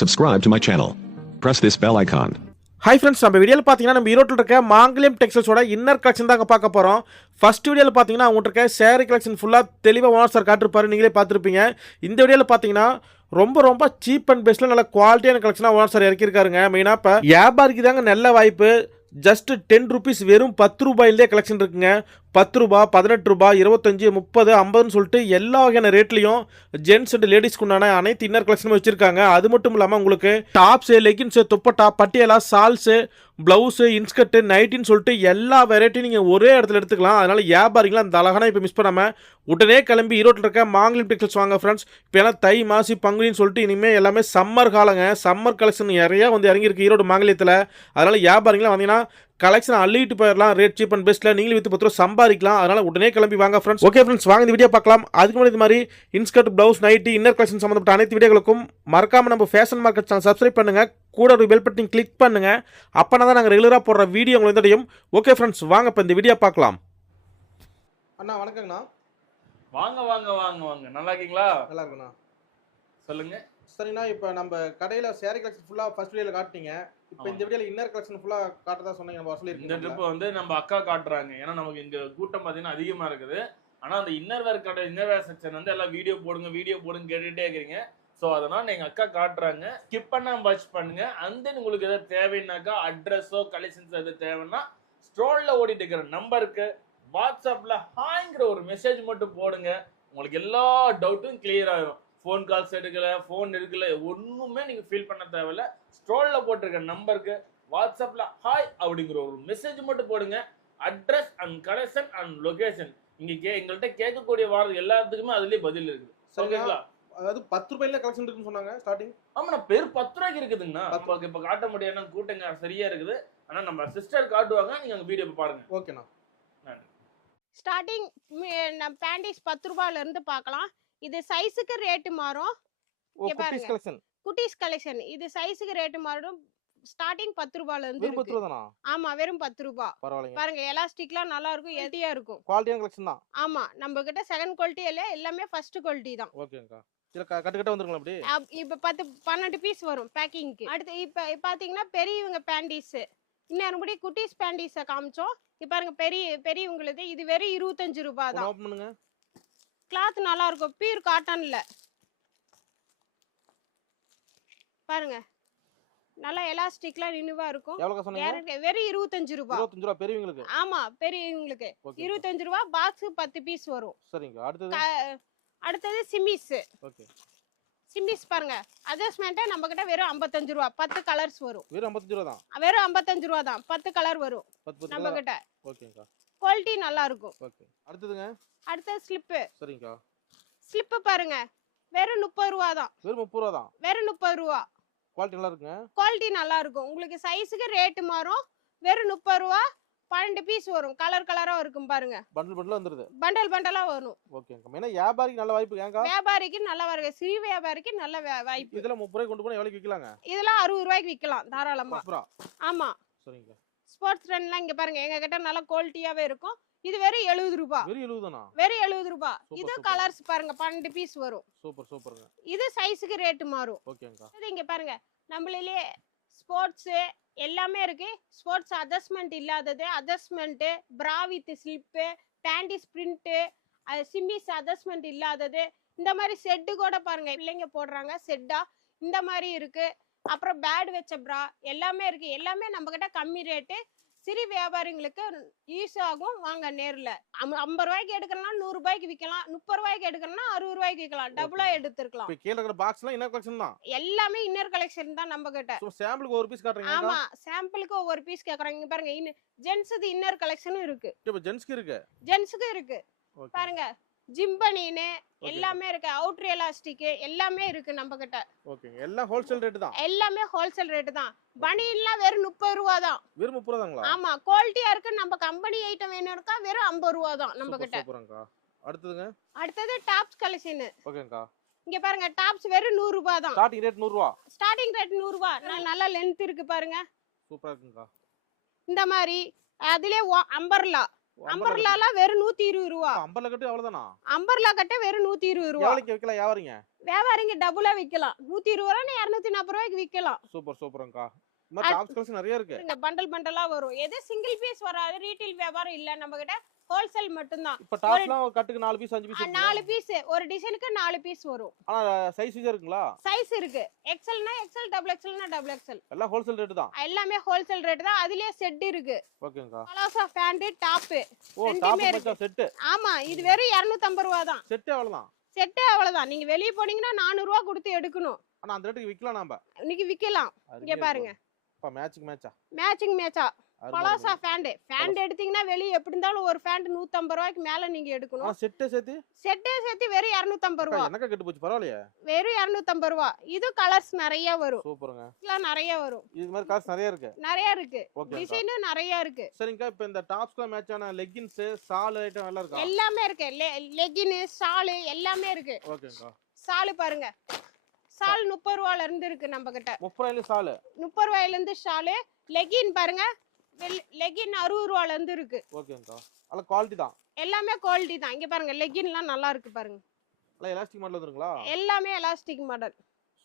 Subscribe to my channel. Press this bell icon. Hi friends நம்ம வீடியோவில் பார்த்தீங்கன்னா நம்ம ஈரோட்டில் இருக்க மாங்கலியம் டெக்ஸ்டைல்ஸோட இன்னர் கலெக்ஷன் தாங்க பார்க்க போகிறோம் ஃபஸ்ட் வீடியோவில் பார்த்தீங்கன்னா அவங்கள்ட்ட இருக்க சேரீ கலெக்ஷன் ஃபுல்லாக தெளிவாக ஓனர் சார் காட்டிருப்பாரு. நீங்களே பார்த்துருப்பீங்க. இந்த வீடியோவில் பார்த்தீங்கன்னா ரொம்ப ரொம்ப சீப் அண்ட் பெஸ்ட்டில் நல்ல குவாலிட்டியான கலெக்ஷனாக ஓனர் சார் இறக்கியிருக்காருங்க. மெயினாக இப்போ வியாபாரிக்கு தாங்க நல்ல வாய்ப்பு. ஜஸ்ட் டென் ருபீஸ் வெறும் பத்து ரூபாயிலே கலெக்ஷன் இருக்குங்க. பத்து ரூபா பதினெட்டு ரூபா இருபத்தஞ்சி முப்பது ஐம்பதுன்னு சொல்லிட்டு எல்லா வகையான ரேட்லையும் ஜென்ஸ் அண்ட் லேடிஸ்க்கு உண்டான அனைத்து இன்னர் கலெக்ஷனும் வச்சிருக்காங்க. அது மட்டும் இல்லாமல் உங்களுக்கு tops leggings dupatta Patiala shawls blouse inskirt நைட்டின்னு சொல்லிட்டு எல்லா வெரைட்டியும் நீங்கள் ஒரே இடத்துல எடுத்துக்கலாம். அதனால் வியாபாரிகளாம் அந்த அழகான இப்போ மிஸ் பண்ணாமல் உடனே கிளம்பி ஈரோட்டில் இருக்க மாங்கலி டெக்ஸ்டைல்ஸ் வாங்க ஃப்ரெண்ட்ஸ் இப்போ ஏன்னா தை மாசி பங்குனின்னு சொல்லிட்டு இனிமேல் எல்லாமே சம்மர் காலங்க. சம்மர் கலெக்ஷன் நிறையா வந்து இறங்கியிருக்கு ஈரோடு மாங்கலியத்தில். அதனால் வியாபாரிகளாம் வந்தீங்கன்னா கலெக்ஷன் அள்ளிட்டு போயிடலாம் ரேட் சீப் அண்ட் பெஸ்ட்டில் நீங்களும் வித்து பத்து ரூபா சம்பாதிக்கலாம். அதனால உடனே கிளம்பி வாங்க ஃப்ரெண்ட்ஸ் ஓகே ஃப்ரெண்ட்ஸ் வாங்க இந்த வீடியோ பார்க்கலாம். அதுக்கு முன்னாடி இது மாதிரி inskirt blouse nightie inner collection சம்மந்தப்பட்ட அனைத்து வீடியோகளுக்கும் மறக்காம நம்ம ஃபேஷன் மார்க்கெட் சேனல் சப்ஸ்கிரைப் பண்ணுங்க. கூட ஒரு பெல் பட்டன் கிளிக் பண்ணுங்க. அப்போனா தான் நாங்கள் ரெகுலராக போடுற வீடியோ உங்களுக்கு தெரியும் ஓகே ஃப்ரெண்ட்ஸ் வாங்க இப்போ இந்த வீடியோ பார்க்கலாம். அண்ணா வணக்கங்கண்ணா. வாங்க வாங்க வாங்க வாங்க. நல்லா இருக்கீங்களா? நல்லா இருக்குண்ணா. சொல்லுங்க. சரிண்ணா இப்போ நம்ம கடையில் சேரீ கலெக்ஷன் ஃபுல்லாக ஃபர்ஸ்ட் வீடியோவில் காட்டினீங்க. இப்போ இந்த வீடியோவில் இன்னர் கலெக்ஷன் ஃபுல்லாக காட்டதா சொன்னீங்க நம்ம இந்த ட்ரிப் வந்து நம்ம அக்கா காட்டுறாங்க. ஏன்னா நமக்கு இங்க கூட்டம் பாத்தீங்கன்னா அதிகமா இருக்குது. ஆனா அந்த இன்னர் வேர் கடை இன்னர் வேர் செக்ஷன் வந்து எல்லாம் வீடியோ போடுங்க வீடியோ போடுங்க கேட்டுட்டே இருக்கிறீங்க. ஸோ அதனால எங்க அக்கா காட்டுறாங்க. ஸ்கிப் பண்ணாம வாட்ச் பண்ணுங்க. அந்த உங்களுக்கு எதாவது தேவைன்னாக்கா அட்ரஸோ கலெக்ஷன்ஸ் எது தேவைன்னா ஸ்ட்ரோல்ல ஓடிட்டு இருக்கிற நம்பருக்கு வாட்ஸ்அப்ல ஹாய்ங்கிற ஒரு மெசேஜ் மட்டும் போடுங்க. உங்களுக்கு எல்லா டவுட்டும் கிளியர் ஆயிரும். ஃபோன் கால்ஸ் எடுக்கல ஃபோன் எடுக்கல ஒண்ணுமே நீங்க ஃபீல் பண்ண தேவையில்ல. ஸ்ட்ரோல்ல போட்டிருக்க நம்பருக்கு வாட்ஸ்அப்ல ஹாய் அப்படிங்கிற ஒரு மெசேஜ் மட்டும் போடுங்க. Address and collection and location இங்க கே எங்கள்கிட்ட கேட்கக்கூடிய வாரது எல்லாத்துக்குமே அதுலயே பதில் இருக்குது ஓகேங்களா அதாவது பத்து ரூபாயில கலெக்ஷன் இருக்குன்னு சொன்னாங்க ஸ்டார்டிங் ஆமா நான் பேர் பத்து ரூபாய்க்கு இருக்குதுங்கண்ணா. நமக்கு இப்ப காட்ட முடியாது கூட்டங்க சரியா இருக்குது. ஆனா நம்ம சிஸ்டர் காட்டுவாங்க நீங்க அங்க வீடியோ பாருங்க. ஓகேண்ணா ஸ்டார்டிங் நம்ம பேண்டிஸ் பத்து ரூபாயில இருந்து பார்க்கலாம். இது சைஸுக்கு ரேட்டு மாறும். குட்டீஸ் கலெக்ஷன் இது சைஸுக்கு ரேட்டு மாறும். ஸ்டார்டிங் பத்து ரூபாயில இருந்து பத்து ரூபா ஆமா வெறும் பத்து ரூபா. பாருங்க எலாஸ்டிக்லாம் நல்லா இருக்கும் ஹெல்த்தியா இருக்கும். குவாலிட்டியான கலெக்ஷன் தான். ஆமா நம்ம கிட்ட செகண்ட் குவாலிட்டி இல்ல எல்லாமே ஃபர்ஸ்ட் குவாலிட்டி தான். ஓகேங்கக்கா. இப்ப பத்து பன்னெண்டு பீஸ் வரும் பேக்கிங்க்கு அடுத்து இப்ப பாத்தீங்கன்னா பெரியவங்க பேண்டிஸ் இன்னும் குட்டீஸ் பேண்டிஸை காமிச்சோம். இப்ப பாருங்க பெரிய பெரியவங்களுக்கு இது வெறும் இருபத்தஞ்சு ரூபாய் தான். கிளாத் நல்லா இருக்கும் பியூர் காட்டன்ல பாருங்க. நல்லா எலாஸ்டிக்லாம் நினைவா இருக்கும். வெறும் இருபத்தஞ்சு ரூபாய் இருபத்தஞ்சு ரூபா பெரியவங்களுக்கு? ஆமா பெரியவங்களுக்கு. இருபத்தஞ்சு ரூபாய் பாக்ஸ் பத்து பீஸ் வரும். சரிங்க. அடுத்தது? அடுத்தது சிம்மிஸ் ஓகே. சிம்மிஸ் பாருங்க. அட்ஜஸ்ட்மெண்ட்டே நம்ம கிட்ட வெறும் ஐம்பத்தஞ்சு ரூபா. பத்து கலர்ஸ் வரும். வெறும் ஐம்பத்தஞ்சு ரூபா தான்? வெறும் ஐம்பத்தஞ்சு ரூபா தான். பத்து கலர் வரும். நம்ம ரூபா கிட்ட ஓகேங்கக்கா குவாலிட்டி நல்லா இருக்கும் ஓகே. அடுத்ததுங்க? அடுத்தது ஸ்லிப்பு சரிங்கக்கா ஸ்லிப்பு பாருங்க. வெறும் முப்பது ரூபா தான். வெறும் முப்பது ரூபா தான். வெறும் முப்பது ரூபா. குவாலிட்டி நல்லா இருக்குங்க குவாலிட்டி நல்லா இருக்கும் உங்களுக்கு சைஸுக்கு ரேட்டு மாறும். வெறும் முப்பது ரூபா பன்னெண்டு பீஸ் வரும். கலர் கலரா இருக்கும் பாருங்க. பண்டில் பண்டில் வந்துருது. பண்டல் பண்டலா வரும். ஓகேங்கக்கா ஏன்னா வியாபாரிக்கு நல்ல வாய்ப்பு ஏங்கா? வியாபாரிக்கு நல்ல வருங்க சிறு வியாபாரிக்கு நல்ல வாய்ப்பு. இதெல்லாம் முப்பது ரூபாய் கொண்டு போய் எவ்வளோக்கு விற்கலாங்க இதெல்லாம் அறுபது ரூபாய்க்கு விற்கலாம் தாராளமா. ஆமா. சரிங்க. ஸ்போர்ட்ஸ் ட்ரெண்ட்லாம் இங்க பாருங்க. எங்க கிட்ட நல்ல குவாலிட்டியாவே இருக்கும். இது வெறும் எழுபது ரூபாய் வெறும் எழுபது தானா வெறும் எழுபது ரூபாய் இது. கலர்ஸ் பாருங்க பன்னெண்டு பீஸ் வரும். சூப்பர் சூப்பருங்க. இது சைஸுக்கு ரேட்டு மாறும். ஓகேங்கக்கா இது இங்க பாருங்க நம்மளிலே ஸ்போர்ட்ஸ் எல்லாமே இருக்கு. ஸ்போர்ட்ஸ் அட்ஜஸ்ட்மெண்ட் இல்லாதது adjustment bra with slip panties print chemise adjustment இல்லாதது இந்த மாதிரி செட்டு கூட பாருங்க. பிள்ளைங்க போடுறாங்க செட்டா இந்த மாதிரி இருக்கு. அப்புறம் பேட் வச்ச பிரா எல்லாமே இருக்கு. எல்லாமே நம்ம கிட்ட கம்மி ரேட்டு சிறு வியாபாரிங்களுக்கு யூஸ் ஆகும் வாங்க நேர்ல. ஐம்பது ரூபாய்க்கு எடுக்கணும்னா நூறு ரூபாய்க்கு விற்கலாம் முப்பது ரூபாய்க்கு எடுக்கணும்னா அறுபது ரூபாய்க்கு விற்கலாம் டபுளா எடுத்துருக்கலாம். இப்போ கீழே இருக்கிற பாக்ஸ்லாம் என்ன கலெக்ஷன் தான். எல்லாமே இன்னர் கலெக்ஷன் தான் நம்ம கிட்ட சாம்பிளுக்கு ஒரு பீஸ் காட்டுறீங்க ஆமா சாம்பிளுக்கு ஒவ்வொரு பீஸ் கேக்குறாங்க. பாருங்க இன்னும் ஜென்ஸுக்கு இன்னர் கலெக்ஷனும் இருக்கு. இப்போ ஜென்ஸ்க்கு இருக்கு? ஜென்ஸுக்கு இருக்கு. ஓகே. பாருங்க ஜிம்பனின்னு எல்லாமே இருக்கு. அவுட்ரு எலாஸ்டிக் எல்லாமே இருக்கு நம்ம கிட்ட ஓகேங்க. எல்லாம் ஹோல்சேல் ரேட்டு தான். எல்லாமே ஹோல்சேல் ரேட்டு தான். பனியன்லாம் வெறும் முப்பது ரூபா தான் வெறும் முப்பது ரூபா ஆமா குவாலிட்டியா இருக்கு நம்ம கம்பெனி ஐட்டம் வேணும் இருக்கா வெறும் ஐம்பது ரூபா தான் நம்ம சூப்பர் கிட்ட அடுத்ததுங்க? அடுத்தது டாப்ஸ் கலெக்ஷன் ஓகேங்கக்கா இங்க பாருங்க டாப்ஸ் வெறும் நூறு ரூபாய் தான் ஸ்டார்டிங் ரேட் நூறுரூவா? ஸ்டார்டிங் ரேட் நூறு ரூபாய் நல்- நல்லா லென்த் இருக்கு பாருங்க. சூப்பராக இருக்குங்கக்கா இந்த மாதிரி அதுலயே அம்பர்லா. அம்பர்லாலாம் வெறும் நூத்தி இருபது ரூபா அம்பர்ல கட்டு அவ்வளவுதானா அம்பர்லா கட்ட வெறும் நூத்தி இருபது ரூபா எவ்வளோக்கு விற்கலாம் வியாபாரிங்க வியாபாரிங்க டபுளா விக்கலாம். நூத்தி இருபது ரூபா இருநூத்தி நாற்பது ரூபாய்க்கு விக்கலாம். சூப்பர் சூப்பர்ங்கக்கா டாப்ஸ் நிறைய இருக்கு. இங்க பண்டல் பண்டலா வரும். எது சிங்கிள் பீஸ் வராது ரீட்டைல் வியாபாரம் இல்ல நம்ம கிட்ட ஹோல்சேல் மட்டும்தான். இப்ப கட்டுக்கு நாலு பீஸ் அஞ்சு ஆ, பீஸ் நாலு பீஸ் ஒரு டிசைனுக்கு நாலு பீஸ் வரும். ஆனா சைஸ் இருக்குங்களா? சைஸ் இருக்கு. எக்ஸல்னா எக்ஸல் டபுள் எக்ஸல்னா டபுள் எக்ஸல் எல்லாம் ஹோல்சேல் ரேட்டு தான். எல்லாமே ஹோல்சேல் ரேட் தான். அதுலயே செட் இருக்கு. ஓகேங்கக்கா பலாசா பேண்ட் டாப் ரெண்டுமே இருக்கு. ஆமா இது வெறும் 250 ரூபா தான். செட்டு அவ்வளவுதான். செட்டே அவ்வளவுதான். நீங்க வெளிய போனீங்கன்னா 400 ரூபா கொடுத்து எடுக்கணும். ஆனா அந்த ரேட்டுக்கு விற்கலாம் நாம. இன்னைக்கு விக்கலாம். இங்க பாருங்க. மேட்சிங் மேட்சா மேட்சிங் மேட்சா பலாசா ஃபேண்ட் ஃபேண்ட் எடுத்தீங்கன்னா வெளிய எப்படி இருந்தாலும் ஒரு ஃபேண்ட் 150 ரூபாய்க்கு மேல நீங்க எடுக்கணும். செட்டே சேர்த்து? செட்டே சேர்த்து வெறும் 250 ரூபா. என்னக்கா கெட்டு போச்சு பரவாயில்லையே? வெறும் 250 ரூபா. இது கலர்ஸ் நிறைய வரும். சூப்பருங்க. இதெல்லாம் நிறைய வரும். இது மாதிரி காசு நிறைய இருக்கு. நிறைய இருக்கு. டிசைனும் நிறைய இருக்கு. சரிங்கக்கா இப்போ இந்த டாப்ஸ்க்குலாம் மேட்சான லெகின்ஸ் சால் ஐட்டம் எல்லாம் இருக்கா? எல்லாமே இருக்கு. லெகின் ஷாலு எல்லாமே இருக்கு. ஓகேங்கக்கா ஷாலு பாருங்க. ஷால் முப்பது ரூபால இருந்து இருக்கு நம்ம கிட்ட முப்பது ரூபாயில சாலு. முப்பது ரூபாயில இருந்து ஷாலு லெகின் பாருங்க. லெகின் அறுபது ரூபால இருந்து இருக்கு. ஓகேங்கக்கா நல்ல குவாலிட்டி தான். எல்லாமே குவாலிட்டி தான். இங்க பாருங்க லெகின்லாம் நல்லா இருக்கு பாருங்க. எலாஸ்டிக் மாடல் வந்துருங்களா? எல்லாமே எலாஸ்டிக் மாடல்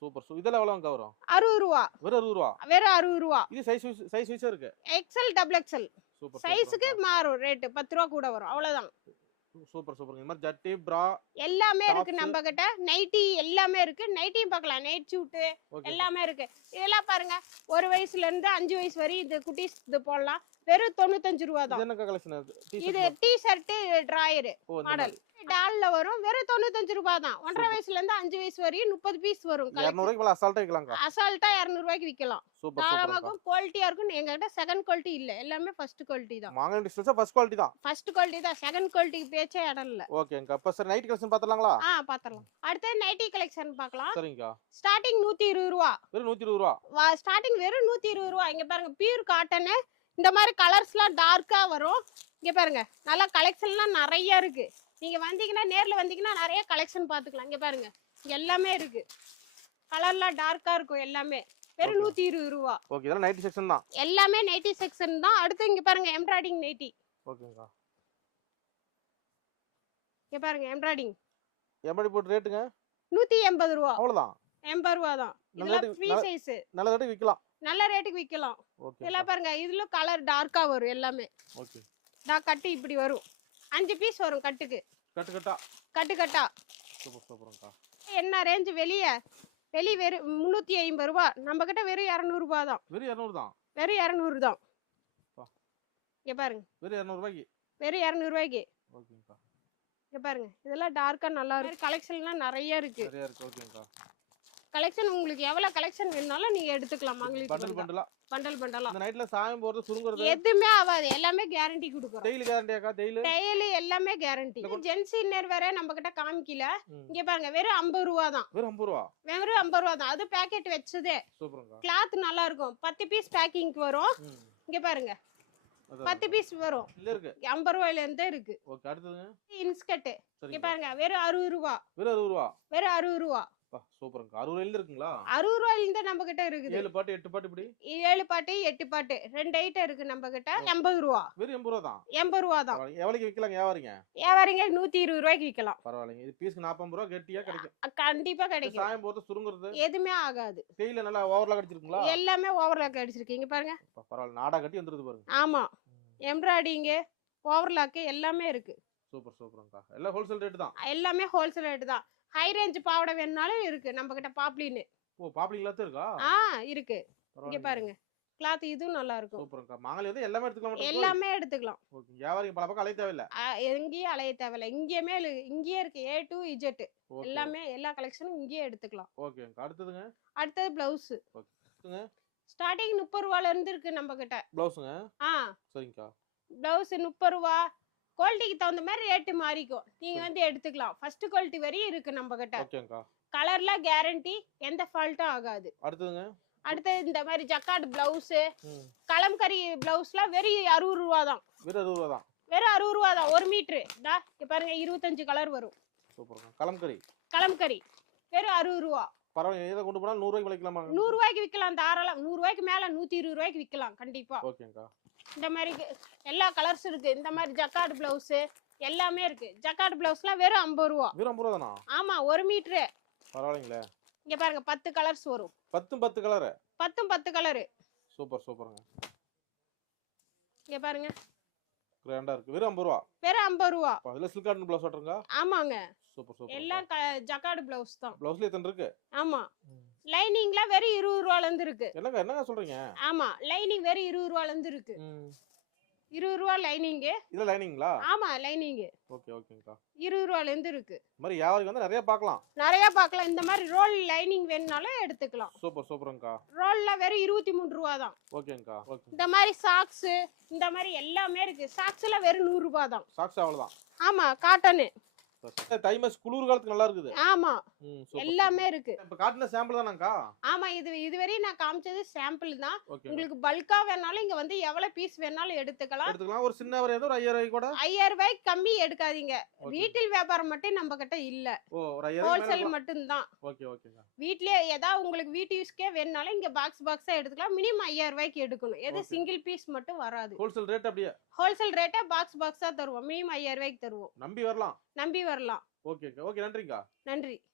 சூப்பர் சூ இதெல்லாம் எவ்வளோங்கக்கா வரும்? அறுபது ரூபா வெறும் அறுபது ரூபா வெறும் அறுபது ரூபா இது சைஸ் சைஸ் வைஸா இருக்கு எக்ஸல் டபுள் சூப்பர் சைஸுக்கு மாறும் ரேட்டு பத்து ரூபா கூட வரும். அவ்வளவுதான். சூப்பர் சூப்பர் இந்த மாதிரி ஜட்டி பிரா எல்லாமே இருக்கு. நம்ம கிட்ட நைட்டி எல்லாமே இருக்கு. நைட்டியும் பார்க்கலாம். நைட் சூட்டு எல்லாமே இருக்கு. இதெல்லாம் பாருங்க. ஒரு வயசுல இருந்து அஞ்சு வயசு வரை இது குட்டீஸ் இது போடலாம். வெறும் தொண்ணூத்தஞ்சு ரூபா தான். இது டி ஷர்ட் டிராயரு மாடல் டால்ல வரும். வெறும் தொண்ணூத்தஞ்சு ரூபாய் தான் ஒன்றரை வயசுல இருந்து அஞ்சு வயசு வரையும் முப்பது பீஸ் வரும் இரநூறுவாய்க்கு அசால்ட்டாக விற்கலாம்க்கா. அசால்ட்டா இரநூறு ரூபாய்க்கு விற்கலாம் தாராளமாகவும் குவாலிட்டியா இருக்கும் எங்ககிட்ட செகண்ட் குவாலிட்டி இல்ல. எல்லாமே ஃபர்ஸ்ட் குவாலிட்டி தான். மாங்கல் டிஸ்டன்ஸாக ஃபர்ஸ்ட் குவாலிட்டி தான். ஃபர்ஸ்ட் குவாலிட்டி தான். செகண்ட் குவாலிட்டிக்கு பேச்சே இடம் இல்ல. ஓகேங்கக்கா இப்போ சார் நைட் கலெக்ஷன் பார்த்துலாங்களா ஆ பாத்திரலாம் அடுத்து நைட்டி கலெக்ஷன் பார்க்கலாம் சரிங்கக்கா ஸ்டார்டிங் நூத்தி இருபது ரூபா. வெறும் நூற்றி இருபது ரூபா? ஸ்டார்டிங் வெறும் நூத்தி இருபது ரூபா. இங்க பாருங்க பியூர் காட்டனு இந்த மாதிரி கலர்ஸ்லாம் டார்க்கா வரும். இங்க பாருங்க நல்லா கலெக்ஷன்லாம் நிறைய இருக்கு. நீங்க வந்தீங்கன்னா நேர்ல வந்தீங்கன்னா நிறைய கலெக்ஷன் பாத்துக்கலாம் இங்க பாருங்க. எல்லாமே இருக்கு. கலர்லாம் டார்க்கா இருக்கும் எல்லாமே. வெறும். நூத்தி இருபது ரூபா. ஓகே இதெல்லாம் நைட்டி செக்ஷன் தான். எல்லாமே நைட்டி செக்ஷன் தான். அடுத்து இங்க பாருங்க எம்ப்ராய்டிங் நைட்டி ஓகேங்கக்கா இங்க பாருங்க எம்ப்ராய்டிங் எப்படி போட்டு ரேட்டுங்க நூத்தி எண்பது ரூபா. அவ்வளோதான். எண்பது ரூபா தான். நல்ல இதெல்லாம் ஃப்ரீ சைஸ் நல்ல ரேட்டு விற்கலாம். நல்ல ரேட்டுக்கு விற்கலாம். இதெல்லாம் பாருங்க இதுல கலர் டார்க்கா வரும் எல்லாமே. ஓகே நான் கட்டு இப்படி வரும். அஞ்சு பீஸ் வரும் கட்டுக்கு. கட்டு கட்டா. கட்டு கட்டா. சூப்பர் சூப்பர்ங்கக்கா. என்ன ரேஞ்சு வெளியே? வெளியே வெறும் முந்நூற்றி ஐம்பது ரூபா. நம்ம கிட்ட வெறும் இரநூறுபா தான். வெறும் இரநூறு தான். வெறும் இரநூறு தான். இங்க பாருங்க. வெறும் இரநூறுபாய்க்கு. வெறும் இரநூறுவாய்க்கு ஓகேங்கக்கா. இங்க பாருங்க. இதெல்லாம் டார்க்கா நல்லா இருக்கு. கலெக்ஷன்லாம் நிறைய இருக்கு. நிறையா இருக்கு. ஓகேங்கக்கா. கலெக்ஷன் உங்களுக்கு எவ்வளவு கலெக்ஷன் வேணும்னாலும் நீங்க எடுத்துக்கலாம் பண்டல் மங்களுக்கு பண்டலா பண்டல் பண்டலாம் இந்த நைட்ல சாயம் போறது சுருங்குறது? எதுவுமே ஆகாது எல்லாமே கேரண்டி கொடுக்குறோம். டெய்லி கேரண்டியாக்கா டெய்லி டெய்லி எல்லாமே கேரண்டி ஜென்ஸ் இன்னர் வேற நம்ம கிட்ட காமிக்கல. இங்க பாருங்க வெறும் ஐம்பது ரூபா தான். வெறும் ஐம்பது ரூபா? வெறும் ஐம்பது ரூபா தான். அது பேக்கெட் வச்சதே. சூப்பருங்கக்கா கிளாத் நல்லா இருக்கும். பத்து பீஸ் பேக்கிங்க்கு வரும். இங்க பாருங்க. பத்து பீஸ் வரும். ஐம்பது ரூபாயில இருந்தே இருக்கு இன்ஸ்கர்ட் இங்க பாருங்க வெறும் அறுபது ரூபா. வெறும் அறுபது ரூபா? வெறும் அறுபது ரூபா. பா சூப்பருங்கக்கா அறுபது ரூபாயில இருக்குங்களா? அறுபது ரூபாயில இருந்து நம்ம கிட்ட இருக்குது. ஏழு பாட்டு எட்டு பாட்டு இப்படி? ஏழு பாட்டு எட்டு பாட்டு. ரெண்டு ஐட்டம் இருக்கு நம்ம கிட்ட எண்பது ரூபா வெறும் எண்பது ரூபா தான். எண்பது ரூபா தான். எவ்வளவுக்கு விற்கலாங்க? வியாபாரிங்க? வியாபாரிங்க நூத்தி இருபது ரூபாய்க்கு விற்கலாம். பரவாயில்லைங்க. இது பீஸ்க்கு நாற்பது ரூபா கெட்டியா கிடைக்கும். கண்டிப்பா கிடைக்கும். சாயம் போறது சுருங்குறது? எதுவுமே ஆகாது. டெய்ல நல்லா ஓவர்லாக் அடிச்சிருக்குங்களா? எல்லாமே ஓவர்லாக் அடிச்சிருக்கு. இங்க பாருங்க. பரவாயில்ல. நாடா கட்டி வந்துருது பாருங்க. ஆமா. எம்ப்ராய்டிங்கு ஓவர்லாக்கு எல்லாமே இருக்கு. சூப்பர் சூப்பருங்கக்கா. எல்லாம் ஹோல்சேல் ரேட் தான். எல்லாமே ஹோல்சேல் ரேட்டு தான். ஹை ரேஞ்ச் பாவாடை வேணும்னாலும் இருக்கு. நம்ம கிட்ட பாப்ளின்னு ஓ பாப்பிளிங்களா இருக்கா? ஆ இருக்கு. இங்க பாருங்க. கிளாத் இதுவும் நல்லா இருக்கும் சூப்பருங்கக்கா. மாங்கல் வந்து எல்லாமே எடுத்துக்கலாம் எல்லாமே எடுத்துக்கலாம். ஓகே வியாபாரிங்க பல பக்கம் அலைய தேவையில்ல. எங்கேயும் அலைய தேவையில்ல. இங்கேயுமே இங்கேயே இருக்கு. ஏ டு இஜெட் ஓகே எல்லாமே எல்லா கலெக்ஷனும் இங்கேயே எடுத்துக்கலாம். ஓகேங்கக்கா. அடுத்ததுங்க? அடுத்தது பிளவுஸ் அடுத்ததுங்க? ஸ்டார்டிங் முப்பது ரூபால இருந்து இருக்கு நம்ம கிட்ட ப்ளவுஸுங்க ஆ. சரிங்கக்கா. பிளவுஸ் முப்பது ரூபா குவாலிட்டிக்கு தகுந்த மாதிரி ரேட்டு மாறிக்கும். நீங்க வந்து எடுத்துக்கலாம். ஃபர்ஸ்ட் குவாலிட்டி வரையும் இருக்கு நம்ம கிட்ட ஓகேங்கக்கா கலர்ல கேரண்டி எந்த ஃபால்ட்டும் ஆகாது. அடுத்ததுங்க? அடுத்து இந்த மாதிரி ஜக்கார்டு பிளவுஸ் கலம்கரி பிளவுஸ்லாம் வெறும் அறுபது ரூபா தான். வெறும் அறுபது ரூபா தான்? வெறும் அறுபது ரூபா தான். ஒரு மீட்ரு தா இங்க பாருங்க இருபத்தஞ்சு கலர் வரும். கலம்கரி கலம்கரி வெறும் அறுபது ரூபா. பரவாயில்ல எதை கொண்டு போனாலும் நூறுரூவாய்க்கு விளைக்கலாமா நூறு ரூபாய்க்கு விற்கலாம் தாராளம். நூறு ரூபாய்க்கு மேல நூத்தி இருபது ரூபாய்க்கு விற்கலாம் கண்டிப்பா. ஓகேங்கக்கா இந்த மாதிரி எல்லா கலர்ஸ் இருக்கு. இந்த மாதிரி ஜக்கார்டு பிளவுஸ் எல்லாமே இருக்கு. ஜக்கார்டு பிளவுஸ்லாம் வெறும் ஐம்பது ரூபா. வெறும் ஐம்பது ரூபா தானா ஆமா ஒரு மீட்ரு பரவாயில்லைங்களே. இங்க பாருங்க பத்து கலர்ஸ் வரும். பத்தும் பத்து கலரு பத்தும் பத்து கலரு சூப்பர் சூப்பருங்க. இங்க பாருங்க. கிராண்டா இருக்கு. வெறும் ஐம்பது ரூபா? வெறும் ஐம்பது ரூபா. அப்ப அதுல சில்க் காட்டன் ப்ளவுஸ் ஆமாங்க. சூப்பர் சூப்பர் எல்லாம் க ஜக்கார்டு பிளவுஸ் தான். ப்ளவுஸ்ல எத்தனை இருக்கு? ஆமா. லைனிங்லாம் வெறும் இருபது ரூபால இருந்து இருக்கு என்னங்க என்னங்க சொல்றீங்க? ஆமா லைனிங் வெறும் இருபது ரூபால இருந்து இருக்கு இருபது ரூபா லைனிங்கு. இதுல லைனிங்களா ஆமா லைனிங்கு. ஓகே ஓகேங்கக்கா இருபது ரூபால இருந்து இருக்கு மாதிரி வியாபாரி வந்து நிறைய பார்க்கலாம். நிறைய பார்க்கலாம். இந்த மாதிரி ரோல் லைனிங் வேணும்னாலும் எடுத்துக்கலாம். சூப்பர் சூப்பருங்கக்கா ரோல்ல வெறும் இருபத்தி மூணு ரூபா தான். ஓகேங்கக்கா ஓகே. இந்த மாதிரி சாக்ஸ் இந்த மாதிரி எல்லாமே இருக்கு. சாக்ஸ்ல வெறும் நூறு ரூபாய் தான். சாக்ஸ் அவ்வளவுதான். ஆமா காட்டனு. தை குளிர் காலத்துக்கு நல்லா இருக்குது. ஆமா. எல்லாமே இருக்கு. இப்ப காட்டின சாம்பிள் தானாக்கா? ஆமா இது இதுவரையும் நான் காமிச்சது சாம்பிள் தான். ஓகே உங்களுக்கு பல்கா வேணாலும் இங்க வந்து எவ்வளவு பீஸ் வேணாலும் எடுத்துக்கலாம். எடுத்துக்கலாம். ஒரு சின்ன ஒரு ஏதோ ஒரு ஐயாயிரம் ரூபாய் கூட? ஐயாயிரம் ரூபாய்க்கு கம்மி எடுக்காதீங்க. ரீட்டைல் வியாபாரம் மட்டும் நம்ம கிட்ட இல்ல ஹோல்சேல் மட்டும்தான். ஓகே ஓகேங்க வீட்லயே ஏதாவது உங்களுக்கு வீட்டு யூஸ்க்கே வேணுனாலும் இங்க பாக்ஸ் பாக்ஸா எடுத்துக்கலாம். மினிமம் ஐயாயிரம் ரூபாய்க்கு எடுக்கணும். எது. சிங்கிள் பீஸ் மட்டும் வராது. ஹோல்சேல் ரேட் அப்படியே? ஹோல்சேல் ரேட்டா பாக்ஸ் பாக்ஸா தருவோம். மினிமம் ஐயாயிரம் ரூபாய்க்கு தருவோம். நம்பி வரலாம். நம்பி வரலாம். ஓகே ஓகே நன்றிங்கக்கா நன்றி.